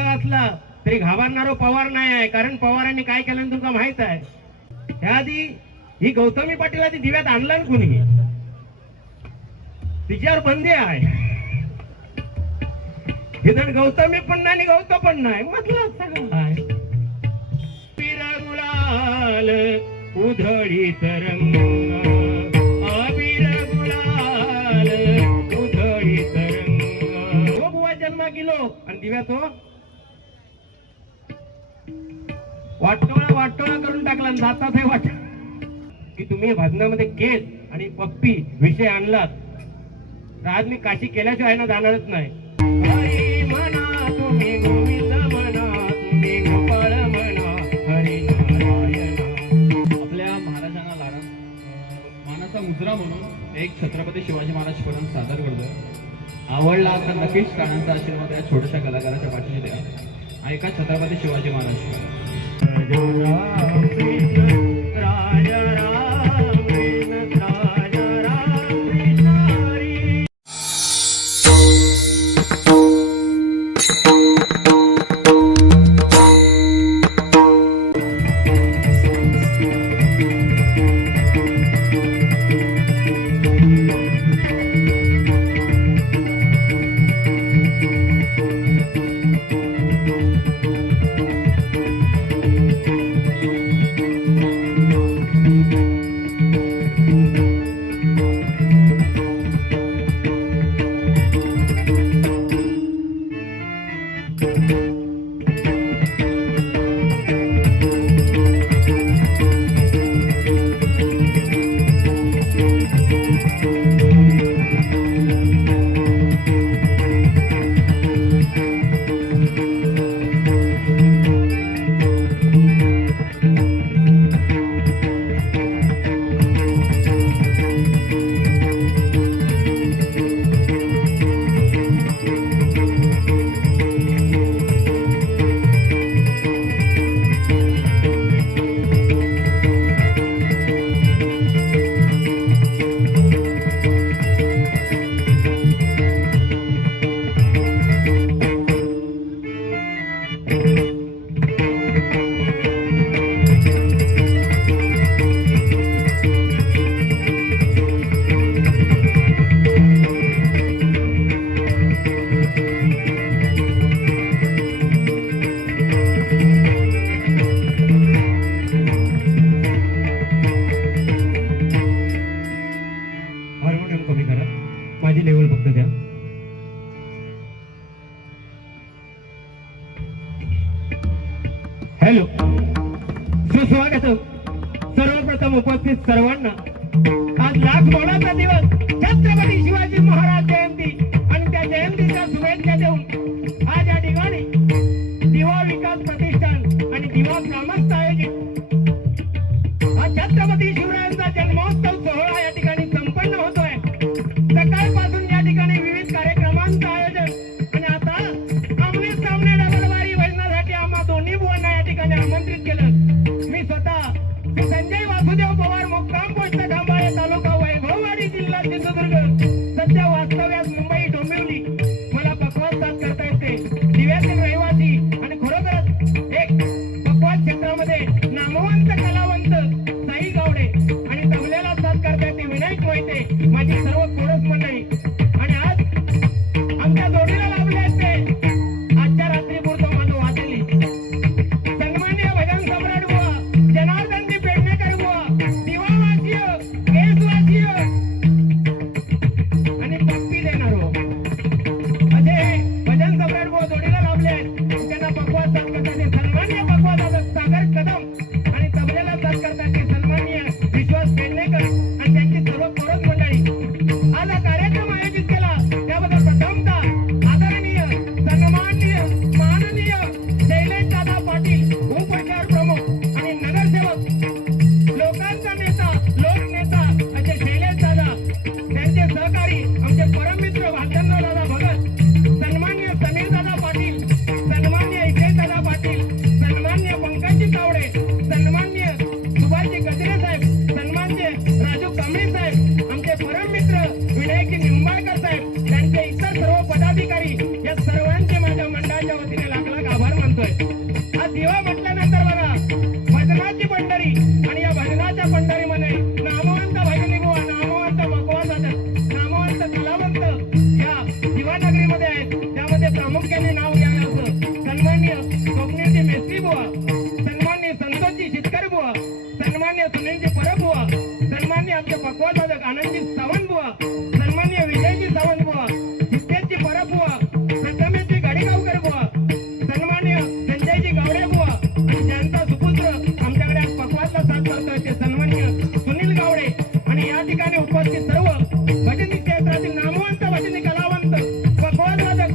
असला तरी घाबरणारो पवार नाही आहे, कारण पवारांनी काय केलं तुमका माहित आहे. त्याआधी ही गौतमी पाटील आधी दिव्यात आणला ना कुणी, तिच्यावर बंदी आहे. हे तर गौतमी पण नाही गौतम पण नाही म्हटलं सगळं आहे. गुलाल उधळीत रंग, अबीर गुलाल उधळीत रंग. हो बुवा जन्मा गेलो आणि दिव्यात हो वाटोळा करून टाकला. जातात हे वाट की तुम्ही भाजनामध्ये केस आणि पप्पी विषय आणलात तर आज मी काशी केल्याशिवाय ना जाणारच नाही. हरी म्हणा तुम्ही गोविंद म्हणा, तुम्ही गोपाळ म्हणा, हरी नारायण. आपल्या महाराजांना लाडा मानाचा मुजरा म्हणून एक छत्रपती शिवाजी महाराज पर्यंत सादर करतोय. आवडला तर नक्कीच कानाचा आशीर्वाद या छोट्याशा कलाकाराच्या पाठीशी द्या. ऐका छत्रपती शिवाजी महाराज. राम कृष्ण राजा राम कृष्ण राजा राम कृष्ण हरी. माझी लेवल फक्त द्या. हॅलो, सुस्वागत सर्वप्रथम उपस्थित सर्वांना. आज लाख मोलाचा दिवस, छत्रपती शिवाजी महाराज जयंती आणि त्या जयंतीच्या शुभेच्छा देऊन आज या ठिकाणी दिवा विकास प्रतिष्ठान आणि दिवा ग्रामस्थ आयोजित हा छत्रपती शिवरायांचा जन्मोत्सव सोहळा या ठिकाणी संपन्न होतोय. सकाळपासून या ठिकाणी विविध कार्यक्रमांचं आयोजन आणि आता आमने सामने डबलबारी भजनासाठी आम्हा दोन्ही बुवांना या ठिकाणी आमंत्रित केलं. मी स्वतः संजय वासुदेव पवार, मुक्काम पोस्ट खांबाळे, तालुका वैभववाडी, जिल्हा सिंधुदुर्ग, सध्या वास्तव्यास मुंबई डोंबिवली. मला पक्वास साथ करता येते. दिव्यातील रहिवासी आणि खरोखरच एक पक्वास क्षेत्रामध्ये नामवंत कलावंत साई गावडे आणि तबल्याला साथ करता येते विनायक मोहिते, माझी सर्व कोरस मंडळी. आणि आज आमच्या जोडीला लाभले असते आजच्या रात्री पुरतो माझं वाचली सन्माननीय भजन सम्राट बुवा जनार्दनजी पेडणेकर बुवा, दिवावासीय, केसवासीय आणि पप्पी देणार हो असे भजन सम्राट बुवा जोडीला लाभले आहेत. त्यांना पक्वास साथ करतात सन्माननीय पक्वास सागर कदम आणि तबल्याला साथ करतात सन्माननीय विश्वास पेडणेकर आणि त्यांची सर्व कोरस मंडळी. आज हा कार्यक्रम आयोजित केला त्याबद्दल प्रथमतः आदरणीय सन्माननीय माननीय शैलेशदादा पाटील, उपशहर प्रमुख आणि नगरसेवक, लोकांचा नेता, लोकनेता असे शैलेशदादा, त्यांचे सहकारी आमचे परममित्र भालचंद्रदादा भगत, सन्माननीय समीरदादा पाटील, सन्माननीय इशेशदादा पाटील आमचे पक्वासाधक आनंदजी सावंतबुवा, सन्मान्य विजयजी सावंतबुवा, सिद्धेशजी परबुवा, प्रथमेशजी गाडीगावकर बुवा, सन्मान्य संजयजी गावडे बुवा आणि ज्यांचा सुपुत्र आमच्याकडे आज पक्वासला साथ करतोय ते सन्मान्य सुनील गावडे आणि या ठिकाणी उपस्थित सर्व भजनी क्षेत्रातील नामवंत भजनी कलावंत, पक्वासाधक,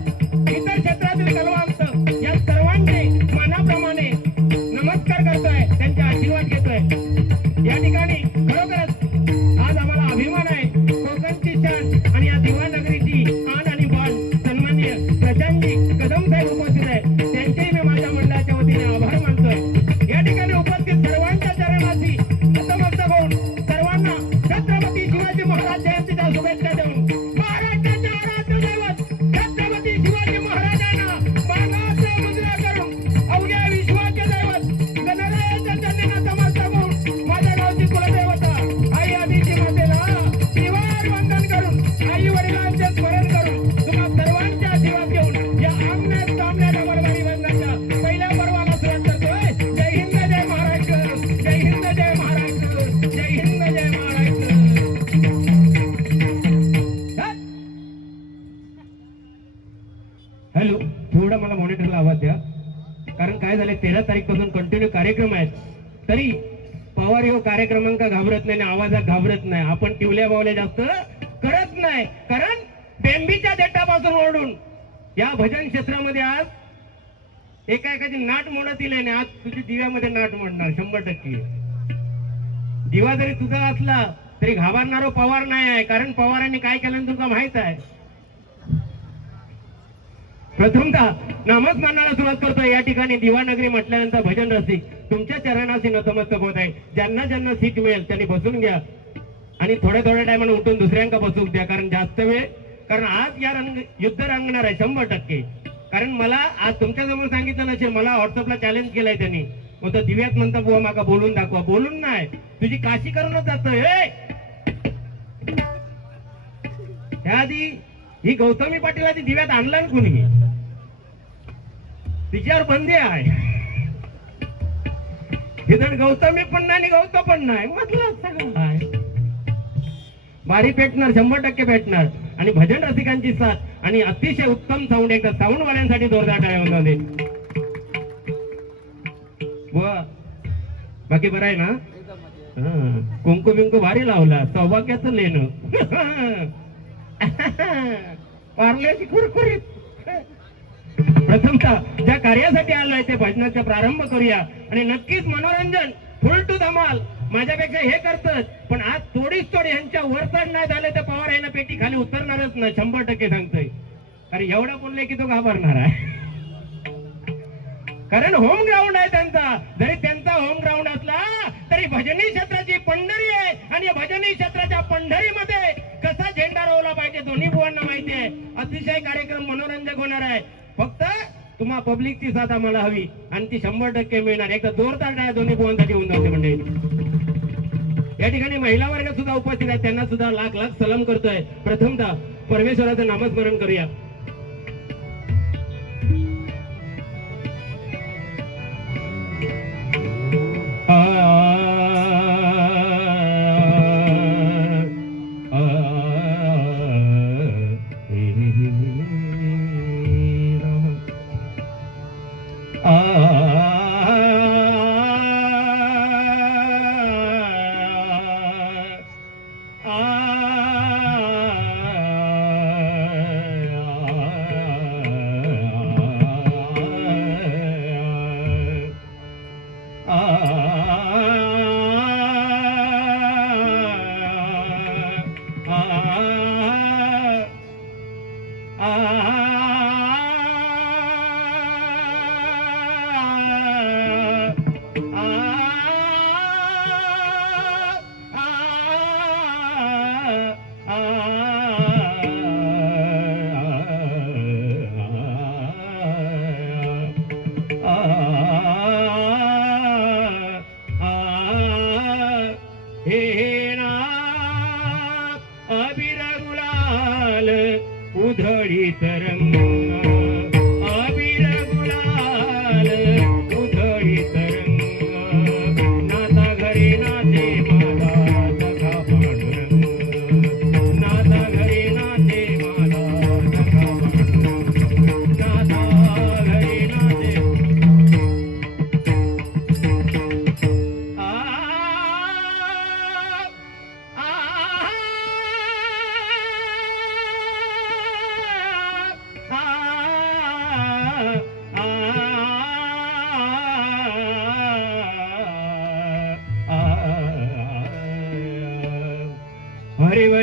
इतर क्षेत्रातील कलावंत या सर्वांचे मनाप्रमाणे नमस्कार करतोय, त्यांचे आशीर्वाद घेतोय। या ठिकाणी खरोखरच आज आम्हाला अभिमान आहे कोकणची शान आणि या दिवानगरीची आन आणि बाण सन्मान्य प्रशांतजी कदम साहेब उपस्थित आहे, त्यांचेही मी माझ्या मंडळाच्या वतीने आभार मानतोय। या ठिकाणी उपस्थित सर्वांच्या चरणाशी नतमस्तक होऊन सर्वांना छत्रपती शिवाजी महाराज जयंतीच्या शुभेच्छा देऊन महाराष्ट्राचे आराध्य दैवत छत्रपती शिवाजी महाराजांना मानाचा मुद्रा करून अवघ्या विश्वाचे दैवत गणरायाच्या चरणी नतमस्तक होऊन माझ्या गावची कुलदेवता आई आदिची मातेला त्रिवार वंदन करून आई वडिलांचे स्मरण करून तुम्हा सर्वांचे आशीर्वाद घेऊन या आमण्यात सामन्यात अमरवारी वंदनाच्या पहिल्या पर्वाला सुरुवात करतोय। जय हिंद जय महाराष्ट्र, जय हिंद जय महाराष्ट्र, जय हिंद जय महाराष्ट्र। हॅलो, थोडा मला मॉनिटरला आवाज द्या, कारण काय झालंय 13 तारीखपासून कंटिन्यू कार्यक्रम आहेत, तरी पवार येऊ कार्यक्रमांका घाबरत नाही आणि आवाजात घाबरत नाही। आपण टिवल्या बावल्या जास्त करत नाही, कारण बेंबीच्या देठापासून ओढून या भजन क्षेत्रामध्ये आज एकाची नाट मोडत येईल आणि आज तुझी दिव्यामध्ये नाट मोडणार 100%। दिवा जरी तुझा असला तरी घाबरणारो पवार नाही आहे, कारण पवारांनी काय केलं तुमका माहित आहे। प्रथमतः नामस्मरणाला सुरुवात करतोय। या ठिकाणी दिवानगरी म्हटल्यानंतर भजन रसिक तुमच्या चरणाशी नतमस्तक होत आहे। ज्यांना ज्यांना सीट मिळेल त्यांनी बसून घ्या आणि थोड्या टायमाने उठून दुसऱ्यांका बसू द्या, कारण जास्त वेळ, कारण आज या युद्ध रंगणार आहे 100%। कारण मला आज तुमच्याजवळ सांगितलं नसेल, मला व्हॉट्सअपला चॅलेंज केलंय त्यांनी, मग तो दिव्यात म्हणता बुवा माका बोलून दाखवा, बोलून नाही तुझी काशी करूनच जातोय। त्याआधी ही गौतमी पाटीलाची दिव्यात आणला ना कुणी, तिच्यावर बंदी आहे। इथं गौतमी पण नाही आणि गौतम पण नाही, म्हटलं सगळं आहे। बारी पेटणार 100% पेटणार आणि भजन रसिकांची साथ आणि अतिशय उत्तम साऊंड, एकदा साऊंड वाल्यांसाठी जोरदार टाळ्या होणार। बाकी बरं आहे ना? कुंकू बिंकू भारी लावला, सौभाग्याचं लेणं पार्ल्याची कुरकुरीत। प्रथमतः ज्या कार्यासाठी आलोय ते भजनाचा प्रारंभ करूया आणि नक्कीच मनोरंजन फुल टू धमाल माझ्यापेक्षा हे करतात, पण आज थोडीच यांच्या वरचढ नाही झाले तर पवार यांना पेटी खाली उतरणारच नाही 100% सांगतोय। कारण एवढा बोलले की तो घाबरणार आहे, कारण होम ग्राउंड आहे त्यांचा। जरी त्यांचा होम ग्राउंड असला तरी भजनी क्षेत्राची पंढरी आहे आणि या भजनी क्षेत्राच्या पंढरीमध्ये कसा झेंडा रोवला पाहिजे दोन्ही बुवांना माहिती आहे। अतिशय कार्यक्रम मनोरंजक होणार आहे, फक्त तुम्हा पब्लिकची साथ आम्हाला हवी आणि ती 100% मिळणार। एकदा जोरदार टाळ्या दोन्ही बुवांसाठी होऊन जाते मंडळी। या ठिकाणी महिला वर्ग सुद्धा उपस्थित आहे, त्यांना सुद्धा लाख लाख सलाम करतोय। प्रथमतः परमेश्वराचं नामस्मरण करूया।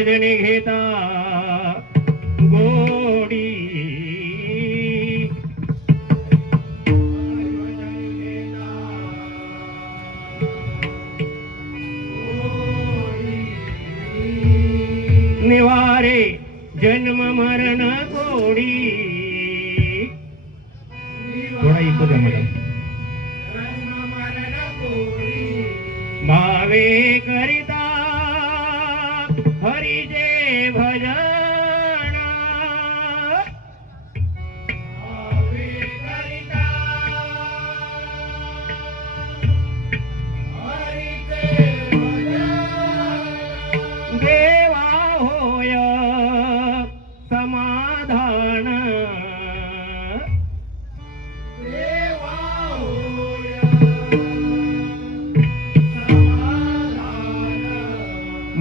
भजने घेता गोडी निवारे जन्म मरण गोडी. थोडा इको द्या मला. भावे करिता हरिजे भजन भावे करिता हरिजे भजन देवा होय समाधान देवा होय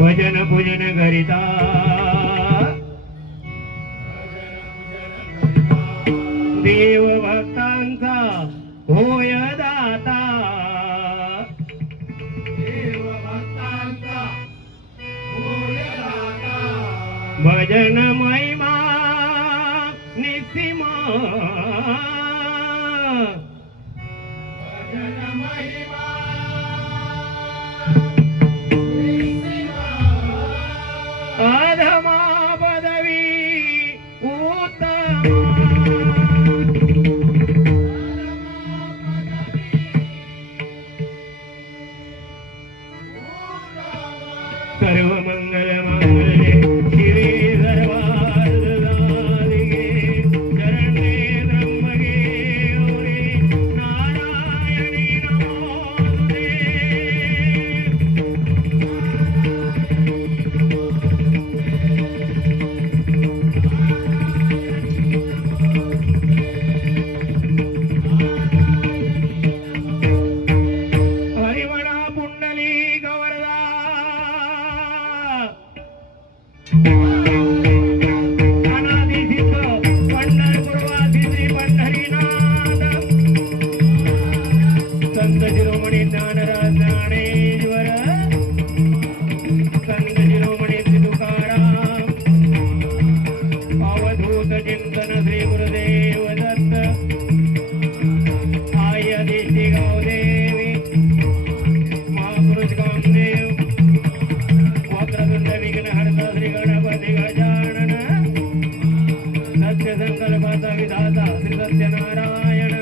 भजन पूजन करिता देव भक्तांचा होय दाता देव भक्तांचा होय दाता भजन महिमा निसीमा भजन महिमा अधमा पदवी उत्तम सर्व मंगल मांगल्ये शिवे सर्वार्धसाधिके शरण्ये त्र्यंबके गौरी नारायणी नमोस्तुते. हरिवणा पुंडली गवरदा अनादि सिद्ध पंढरपूरवासी श्री पंढरीनाथ संत शिरोमणी ज्ञानराज ज्ञानेश्वर संत शिरोमणी श्री तुकाराम अवधूत चिंतन श्री गुरुदेव दत्त आय देशी गावदेवी महापुरुष कामदेव वक्रतुंड विघ्नहर्ता श्री गणपती गजानन सत्य संकल्पाचा विधाता श्री सत्यनारायण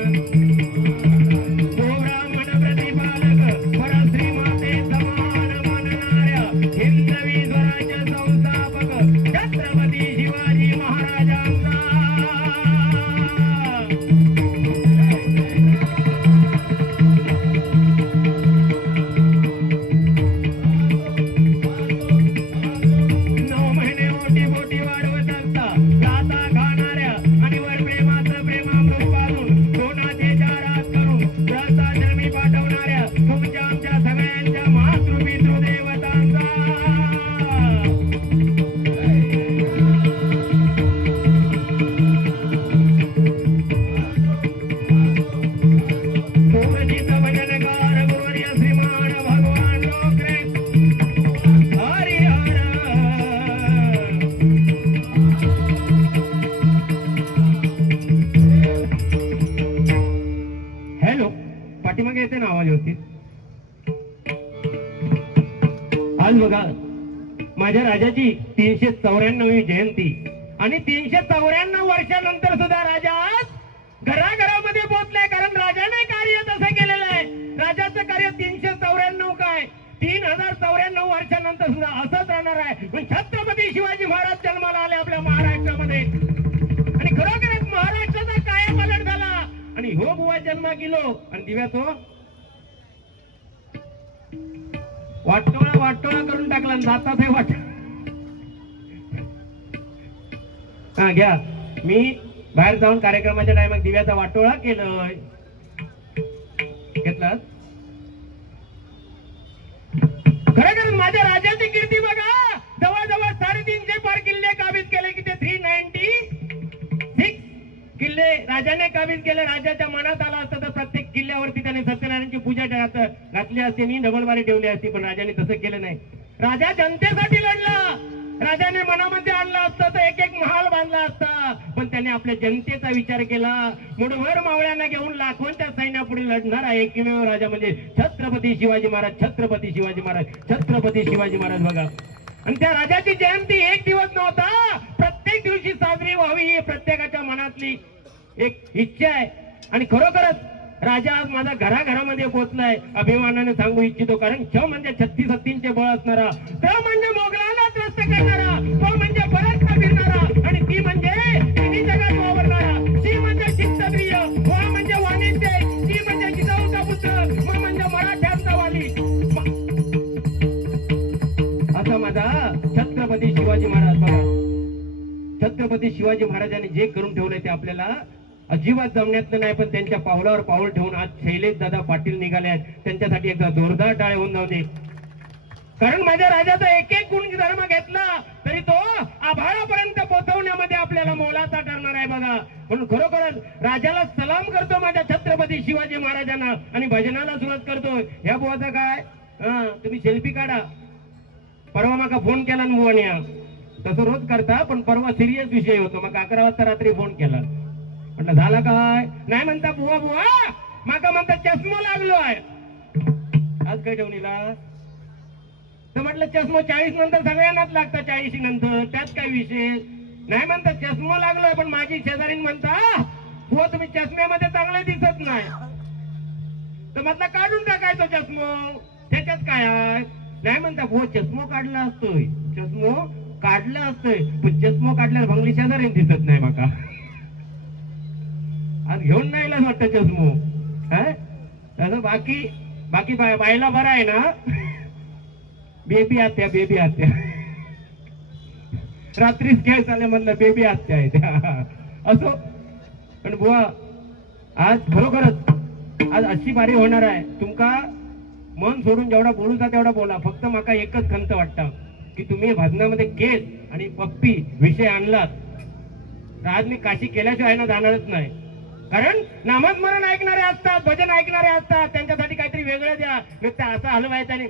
ब्राह्मण प्रतिपालक परश्री माते समान मानणाऱ्या हिंदवी स्वराज्य संस्थापक छत्रपती शिवाजी महाराजांचा नऊ महिने मोठी मोठी वाढवत असता गाता खाणाऱ्या आणि वर प्रेमाचं प्रेमामृत पाजून सोनाचे चार हात करून व्रता जन्मी पाठवणाऱ्या तुमच्या आमच्या सगळ्यांच्या मातृपितृदेवतांचा पूर्णचित्त भजनकार गुरुवर्य श्रीमान भगवान लोकरे हरिहर. हॅलो पाठीमागे येते ना आवाज व्यवस्थित. आज बघा माझ्या राजाची 394वी जयंती आणि 394 वर्षानंतर सुद्धा राजा आज घराघरामध्ये पोहोचलाय. कारण राजाने कार्य तसं केलेलं आहे. राजाचं कार्य 394 काय 3094 वर्षानंतर सुद्धा असंच राहणार आहे. पण छत्रपती शिवाजी महाराज जन्माला आले आपल्या महाराष्ट्रामध्ये आणि खरोखरच महाराष्ट्राचा कायापालट झाला. आणि हो बुवा जन्म गेलो आणि दिव्या तो वाटोळा करून टाकला आणि जातात हे वाट. हा घ्या मी बाहेर जाऊन कार्यक्रमाच्या टायमात दिव्याचा वाटोळा केलंय. घेतला खरोखर माझ्या राजाची कीर्ती बघा. जवळजवळ 350 पार किल्ले काबीज केले की ते 396 किल्ले राजाने काबीज केले. राजाच्या मनात आला असतं तर प्रत्येक किल्ल्यावरती त्याने सत्यनारायणची पूजा घातली असती आणि डबलबारी ठेवली असती. पण राजाने तसं केलं नाही. राजा जनतेसाठी लढला. राजाने मनामध्ये आणलं असतं तर एक एक महाल बांधला असता, पण त्याने आपल्या जनतेचा विचार केला. मुठभर मावळ्यांना घेऊन लाखोंच्या सैन्यापुढे लढणारा एकमेव राजा म्हणजे छत्रपती शिवाजी महाराज. छत्रपती शिवाजी महाराज, छत्रपती शिवाजी महाराज बघा. आणि त्या राजाची जयंती एक दिवस नव्हता, प्रत्येक दिवशी साजरी व्हावी ही प्रत्येकाच्या मनातली एक इच्छा आहे. आणि खरोखरच राजा आज माझा घराघरामध्ये पोहोचलाय, अभिमानाने सांगू इच्छितो. कारण छ म्हणजे 36 हत्तींचे बळ असणारा, त म्हणजे मोगलाला त्रस्त करणारा, तो म्हणजे परत फिरणारा, आणि ती म्हणजे तिन्ही जगात वावरणारा. ती म्हणजे चित्तप्रिय, वा म्हणजे वाणिज्य, ती म्हणजे जिजाऊचा पुत्र, म म्हणजे मराठ्यांचा वाली. असा माझा छत्रपती शिवाजी महाराज बघा. छत्रपती शिवाजी महाराजांनी जे करून ठेवलंय ते आपल्याला अजिबात जमण्यातलं नाही, पण त्यांच्या पावलावर पाऊल ठेवून आज शैलेश दादा पाटील निघाले आहेत. त्यांच्यासाठी एकदा जोरदार टाळे होऊन जाऊ दे. कारण माझ्या राजाचा एक एक गुण धर्म घेतला तरी तो आभाळापर्यंत पोहोचवण्यामध्ये आपल्याला मोलाचा ठरणार आहे बघा. म्हणून खरोखरच राजाला सलाम करतो माझ्या छत्रपती शिवाजी महाराजांना, आणि भजनाला सुरुवात करतो. ह्या बुवाचा काय तुम्ही सेल्फी काढा. परवा माका फोन केला ना बुवाने, तसं रोज करता, पण परवा सिरियस विषय होतो. मग 11 वाजता रात्री फोन केला. म्हटलं झालं काय? नाही म्हणता बुवा बुवा माका म्हणता चष्मा लागलो आहे. आज काय ठेवणीला तर म्हटलं चष्मा 40 नंतर सगळ्यांनाच लागतं, 40 नंतर, त्यात काय विशेष नाही. म्हणता चष्मा लागलोय, पण माझी शेजारीन म्हणता बुवा तुम्ही चष्म्यामध्ये चांगले दिसत नाही. तर म्हटलं काढून टाकायचो चष्मा, त्याच्यात काय आहे. नाही म्हणता बुवा चष्मा काढला असतोय, चष्मा काढला असतोय, पण चष्मा काढल्यावर भंगली शेजारीन दिसत नाही माका. आज घेऊन नाही वाटतं चष्मो. तसं बाकी बाकी बायला बरं आहे ना. बेबी आत्या, बेबी आत्या रात्रीच खेळ चालले म्हणलं बेबी आत्या आहे त्या. असो, पण बुवा आज खरोखरच आज अशी बारी होणार आहे. तुमका मन सोडून जेवढा बोलूचा तेवढा बोला. फक्त माका एकच खंत वाटतं की तुम्ही भजनामध्ये केस आणि पप्पी विषय आणलात तर आज मी काशी केल्याशिवाय ना जाणारच नाही. कारण नामस्मरण ऐकणारे असतात, भजन ऐकणारे असतात, त्यांच्यासाठी काहीतरी वेगळं द्या. नुसतं असं हलवायचं आणि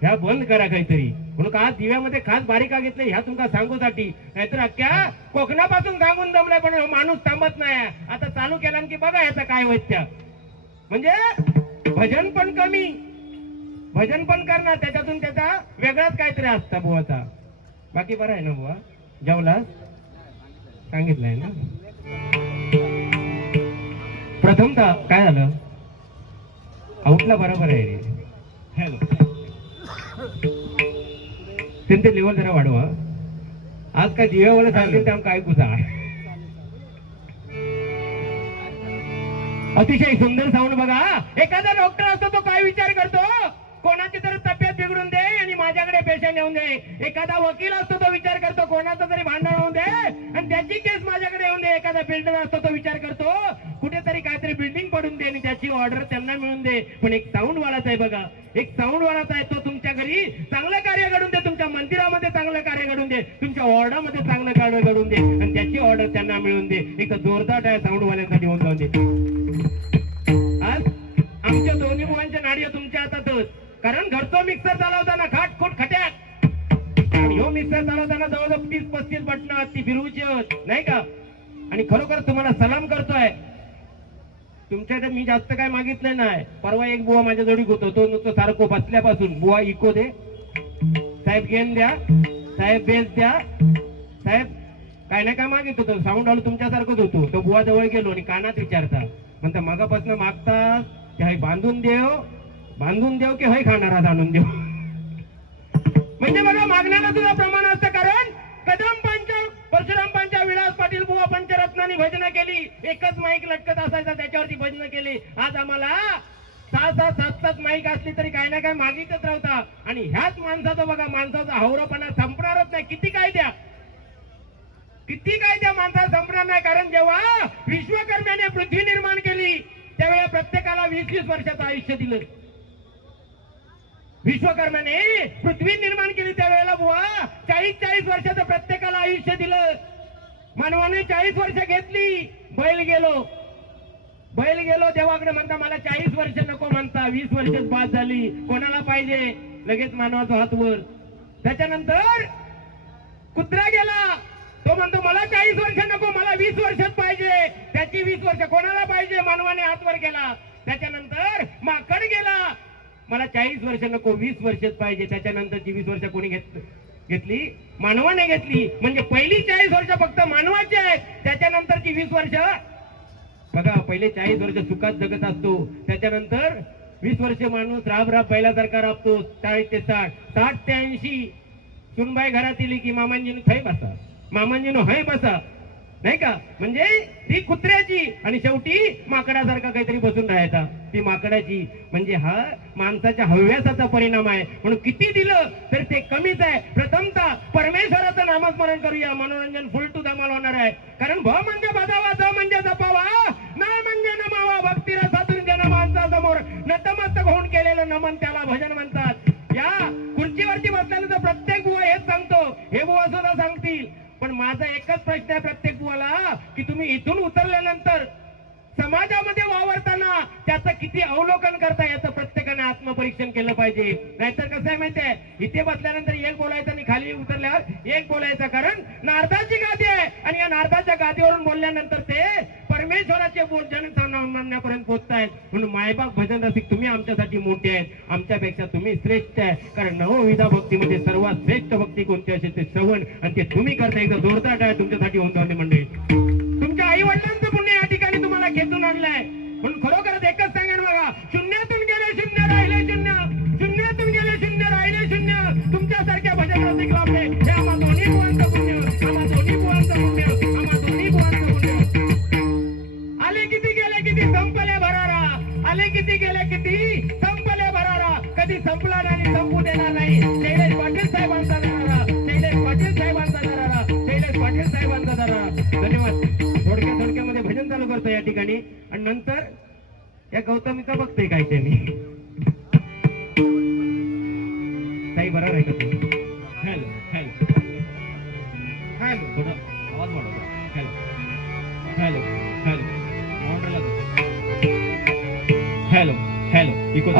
ह्या बंद करा काहीतरी. म्हणून का दिव्यामध्ये खास बारीका घेतले ह्या तुमका सांगूसाठी. नाहीतर अख्ख्या कोकणापासून सांगून दमलाय, पण माणूस थांबत नाही. आता चालू केला की बघा ह्याचा काय वैत्या. म्हणजे भजन पण कमी, भजन पण करणार, त्याच्यातून त्याचा वेगळाच काहीतरी असता बुवाचा. बाकी बरं आहे ना बुवा? जेवलास? सांगितलंय ना. प्रथमतः काय झालं, आउटला बरोबर आहे रे. हॅलो त्यांचे लेवल जरा वाढवा. आज काय दिव्यावाला सांगतील त्या काय कुठा. अतिशय सुंदर साऊंड बघा. एखादा डॉक्टर असतो तो काय विचार करतो, कोणाची तरी तब्येत बिघडून दे आणि माझ्याकडे पेशंट येऊन दे. एखादा वकील असतो तो विचार करतो कोणाचं तरी भांडण होऊन दे आणि त्याची केस माझ्याकडे येऊन दे. एखादा बिल्डर असतो तो विचार करतो कुठेतरी काहीतरी बिल्डिंग पडून दे आणि त्याची ऑर्डर त्यांना मिळून दे. पण एक साऊंड वालाच आहे बघा, एक साऊंड वालाच आहे. तो तुमच्या घरी चांगलं कार्य घडून दे, तुमच्या मंदिरामध्ये चांगलं कार्य घडून दे, तुमच्या वॉर्डामध्ये चांगलं कार्य घडून दे आणि त्याची ऑर्डर त्यांना मिळून दे. एक जोरदार आहे साऊंड वाल्यांसाठी होऊन जाऊन दे. आज आमच्या दोन्ही मुलांच्या नाडी तुमच्या हातातच. कारण घरचा मिक्सर चालवताना खाटखोट खट्याक, ह्यो मिक्सर चालवताना जवळजवळ 30-35 बटणं ती फिरवूची नाही का. आणि खरोखर तुम्हाला सलाम करतोय. तुमच्याकडे मी जास्त काय मागितलं नाही. परवा एक बुवा माझ्या जोडी होतो, तो नुसतं सारखं बसल्यापासून बुवा इको दे साहेब, गेन द्या साहेब, बेस द्या साहेब, काय ना काय मागित होतो. साऊंड आलो तुमच्यासारखंच होतो. तो बुवा जवळ गेलो आणि कानात विचारता, म्हणता मगापासून मागता ते बांधून देव, बांधून देव की हय खाणारा जाणून देव. म्हणजे बघा मागण्याला सुद्धा प्रमाण असतं. कारण कदमपांच्या परशुरामपांच्या विलास पाटील बुवा पंचरत्नांनी भजनं केली. एकच माईक लटकत असायचा, त्याच्यावरती भजनं केली. आज आम्हाला 6-7 माईक असली तरी काही ना काय मागितच राहता. आणि ह्याच माणसाचा बघा, माणसाचा हावरापणा संपणारच नाही. किती काय द्या, किती काय द्या, माणसाला संपणार नाही. कारण जेव्हा विश्वकर्म्याने पृथ्वी निर्माण केली त्यावेळेला प्रत्येकाला 20-20 वर्षाचं आयुष्य दिलं. विश्वकर्म्याने पृथ्वी निर्माण केली त्यावेळेला बुवा 40-40 वर्षाचं प्रत्येकाला आयुष्य दिलं. मानवाने 40 वर्ष घेतली. बैल गेलो देवाकडे, म्हणता मला 40 वर्ष नको, म्हणता 20 वर्षच बाद झाली. कोणाला पाहिजे? लगेच मानवाचा हात वर. त्याच्यानंतर कुत्रा गेला, तो म्हणतो मला 40 वर्ष नको, मला 20 वर्षात पाहिजे. त्याची 20 वर्ष कोणाला पाहिजे? मानवाने हात वर केला. त्याच्यानंतर माकड गेला, मला 40 वर्ष नको, 20 वर्षात पाहिजे. त्याच्यानंतरची 20 वर्ष कोणी घेतली? मानवाने घेतली. म्हणजे पहिली 40 वर्ष फक्त मानवाची आहेत, त्याच्यानंतरची 20 वर्ष बघा. पहिले 40 वर्ष सुखात जगत असतो, त्याच्यानंतर 20 वर्ष माणूस राब पहिल्यासारखा राबतो. 40 ते 60, 60 ते 80 सुनबाई घरात येली की मामांजीनो थै बसा, मामांजीनो हय बसा, नाही का? म्हणजे ती कुत्र्याची आणि शेवटी माकडासारखा काहीतरी बसून राहायचा, ती माकडाची. म्हणजे हा माणसाच्या हव्यासाचा परिणाम आहे. म्हणून किती दिलं तर ते कमीच आहे. प्रथमतः परमेश्वराचं नामस्मरण करूया, मनोरंजन फुल टू धमाल होणार आहे. कारण भ म्हणजे बजावा, ज म्हणजे जपावा, न म्हणजे नमावा, भक्तिरसातून जन माणसासमोर नतमस्तक होऊन केलेलं नमन त्याला भजन म्हणतात. या खुर्चीवरती बसल्यानंतर प्रत्येक बुवा हेच सांगतो, हे बुवा सुद्धा सांगतील. पण माझा एकच प्रश्न आहे प्रत्येक बुवाला, की तुम्ही इथून उतरल्यानंतर समाजामध्ये वावरताना त्याचं किती अवलोकन करता याचं प्रत्येकाने आत्मपरीक्षण केलं पाहिजे. नाहीतर कसं आहे माहितीये, इथे बसल्यानंतर एक बोलायचं आणि खाली उतरल्यावर एक बोलायचं. कारण नारदाची गादी आहे आणि या नारदाच्या गादीवरून बोलल्यानंतर ते परमेश्वराचे बोल जनसामान्यापर्यंत पोहोचतायत. म्हणून मायबाप भजन रसिक तुम्ही आमच्यासाठी मोठे आहेत, आमच्यापेक्षा तुम्ही श्रेष्ठ आहे. कारण नवविधा भक्तीमध्ये सर्वात श्रेष्ठ भक्ती कोणती असेल ते श्रवण, आणि ते तुम्ही करता. एकदा जोरदार आहे तुमच्यासाठी होऊन जाऊन मंडळी. तुमच्या आई वडिलांचं पुण्य या ठिकाणी तुम्हाला खेचून आणलंय. म्हणून खरोखरच एकच सांगेन बघा, शून्यातून गेले शून्य, राहिले शून्य, शून्यातून गेले शून्य, राहिले शून्य. तुमच्यासारख्या भजन रसिक लाभले, हे आम्हा दोन्ही बुवांचं पुण्य, आम्हा दोन्ही बुवांचं पुण्य, आम्हा दोन्ही बुवांचं पुण्य. आले किती गेले किती संपले भरारा, आले किती गेले किती संपले भरारा. कधी संपला नाही, संपू देणार नाही. शैलेश पाटील साहेबांचा दरारा, शैलेश पाटील साहेबांचा दरारा, शैलेश पाटील साहेबांचा दरारा. धन्यवाद. थोडक्यामध्ये भजन चालू करतो या ठिकाणी, आणि नंतर या गौतमीचा बघतोय काय त्यांनी. काही बरोबर आहे का तुम्ही? हॅलो हॅलो हॅलो, थोडा आवाज वाढवतो. Hello hello hello hello hello echo.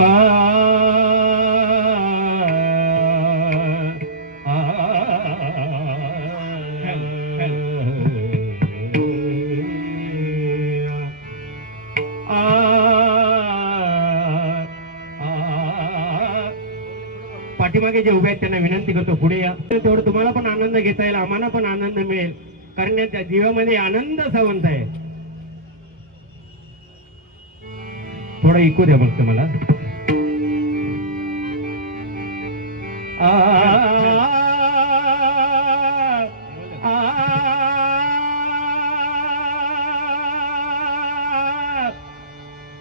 पाठीमागे जे उभे आहेत त्यांना विनंती करतो पुढे या. तेवढं तुम्हाला पण आनंद घेता येईल, आम्हाला पण आनंद मिळेल. कारण त्या जीवामध्ये आनंद सावंत आहे. थोडं ऐकू द्या फक्त मला.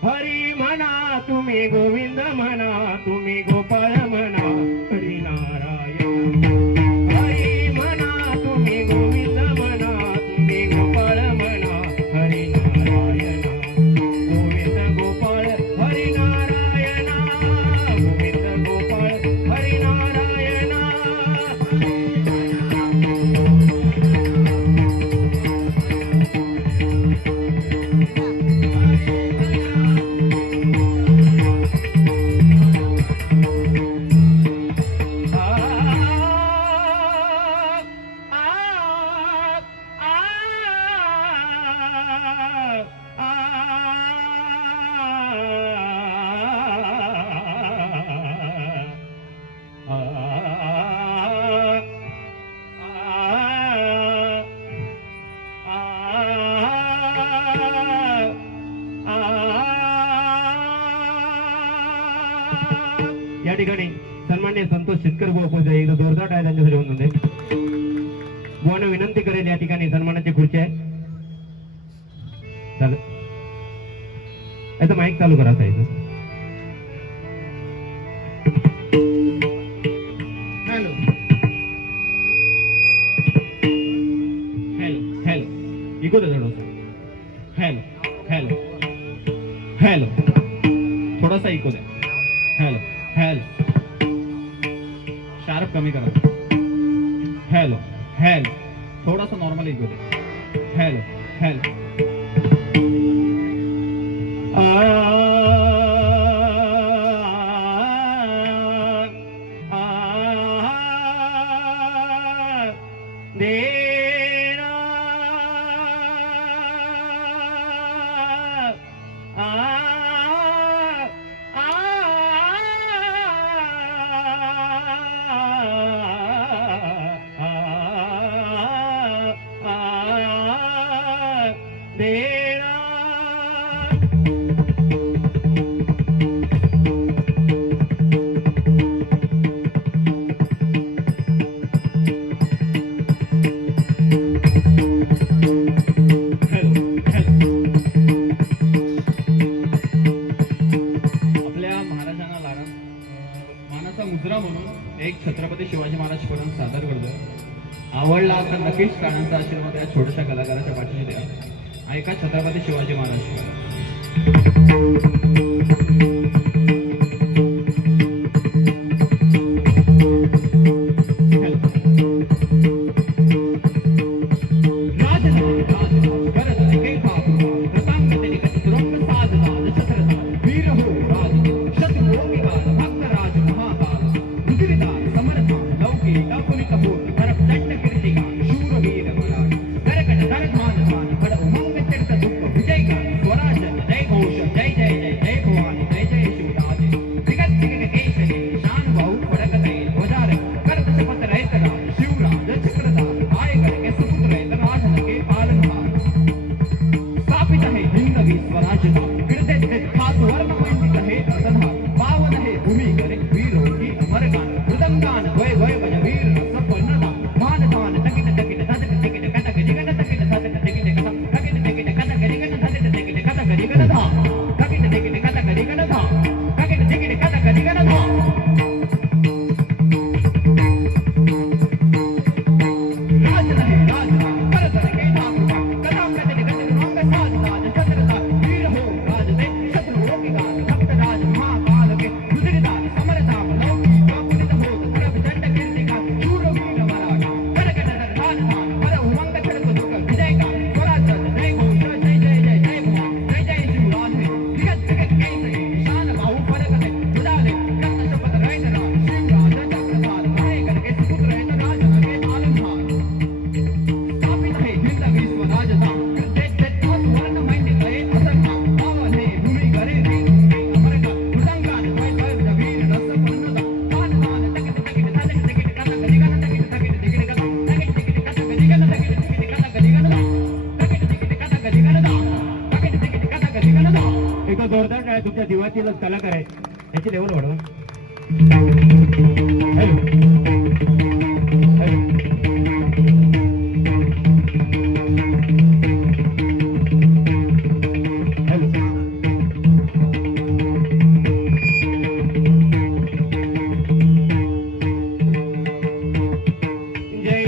हरी म्हणा तुम्ही गोविंद म्हणा, तुम्ही गोपाळ म्हणा, हरी नारायण. हरी म्हणा तुम्ही गोविंद म्हणा, तुम्ही गोपाळ म्हणा, हरी नारायण. गोविंद गोपाळ हरी नारायण, गोविंद गोपाळ हरी नारायण. या ठिकाणी सन्मान्य संतोष शेतकर बुवा पोहोचले. एकदा जोरदार आहे त्यांच्यासाठी म्हणून दे. बुवांना विनंती करेल, या ठिकाणी सन्मानाची खुर्ची आहे. झालं, याचं माईक चालू करा साहेब. हॅलो हॅलो हॅलो इको दे थोडंसं. हॅलो हॅलो हॅलो थोडासा इको दे. हॅलो हॅलो शार्प कमी करा. हॅलो हॅलो थोडासा नॉर्मल इको दे. हॅलो हॅलो देना आपल्या महाराजांना लाडा मानाचा मुजरा म्हणून एक छत्रपती शिवाजी महाराज स्मरण सादर करतोय. आवडला तर नक्कीच कानांचा आशीर्वाद या छोट्याशा कलाकाराच्या पाठीशी द्या. ऐका छत्रपती शिवाजी महाराज. एक जोरदार टाळ्या तुमच्या दिवातील कलाकार आहेत त्याची लेवल वाढवा. जय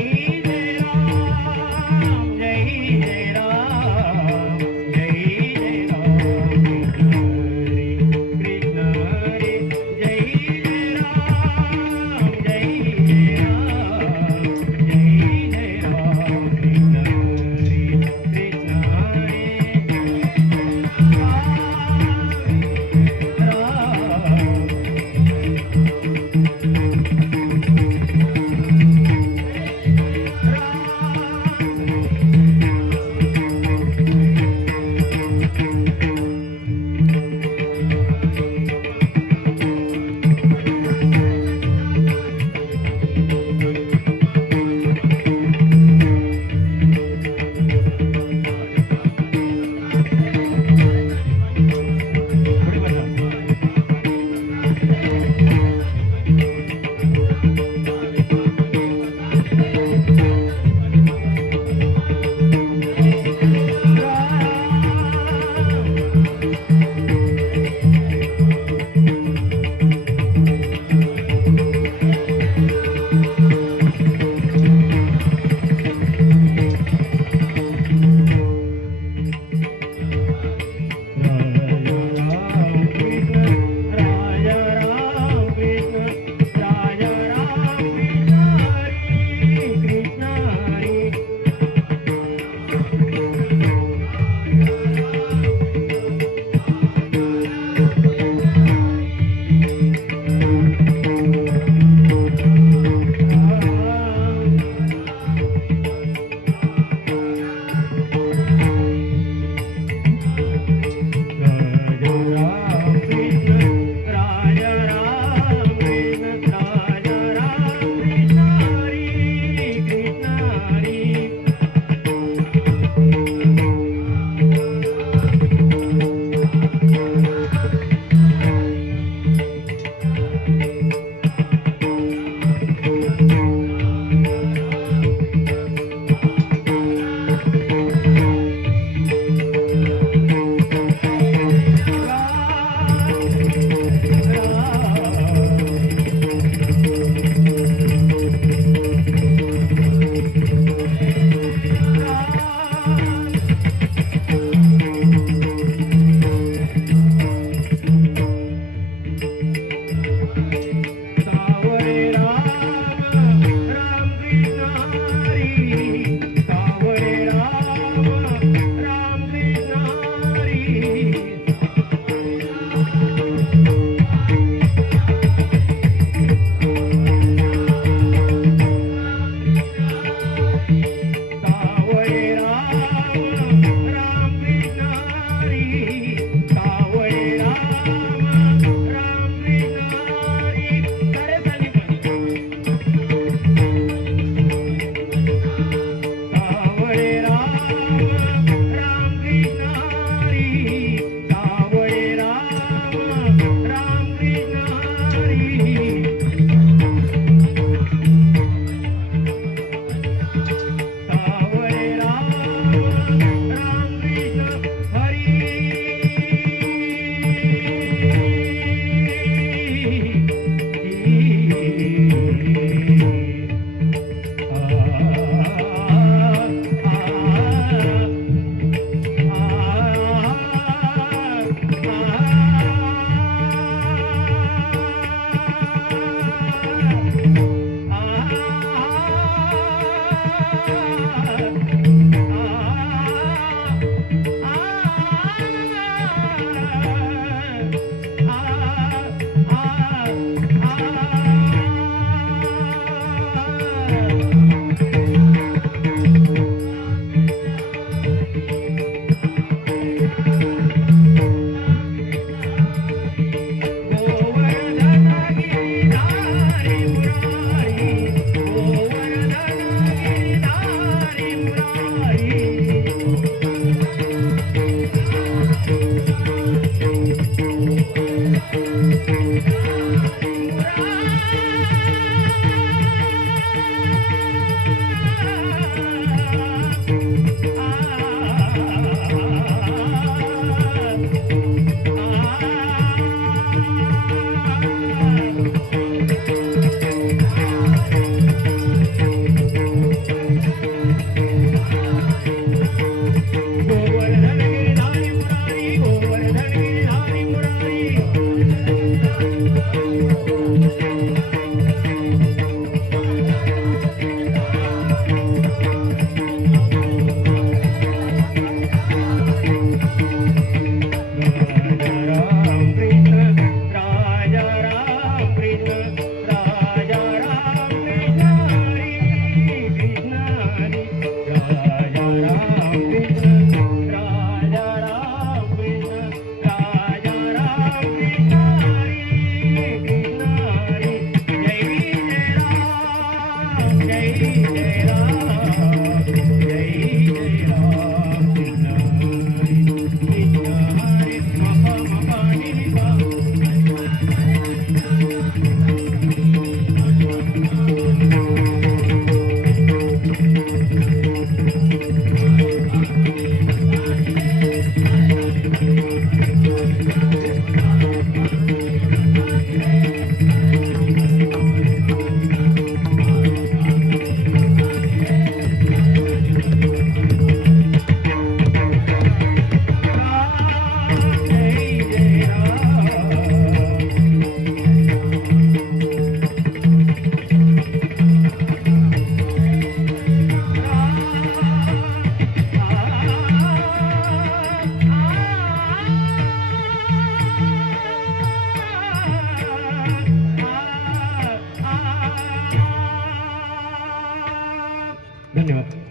धन्यवाद.